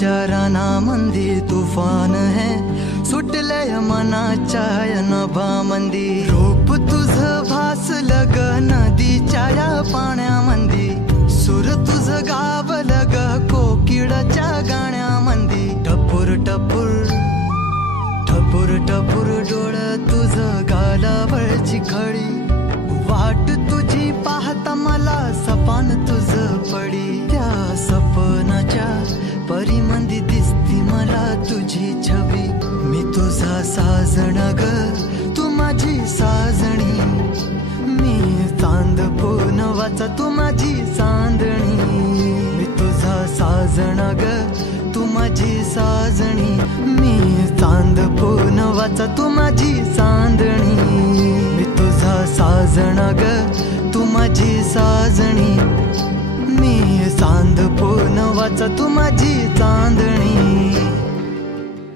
विचाराना मंदी तुफान है सुटले मनाच्या नभा मंदी रूप तुझ भासलं ग नदीच्या या पाण्यामंदी सूर तुझ गावलं ग कोकिळाच्या गाण्यामंदी टपूर टपूर टपूर टपूर डोळ तुझ गालावरची खडी वाट तुझी पाहता मला सपान तुझ पडी त्या सपनाच्या परिमंदी दिसती मला तुझी छवी मी तुझा साजण ग तू माझी साजणी मी चांद पूनवाचा तू माझी चांदणी मी तुझा साजण ग तू माझी साजणी मी चांद पूनवाचा तू माझी चांदणी मी तुझा साजण ग तू माझी साजणी मी चांद पूनवाचा तू माझी चांदणी।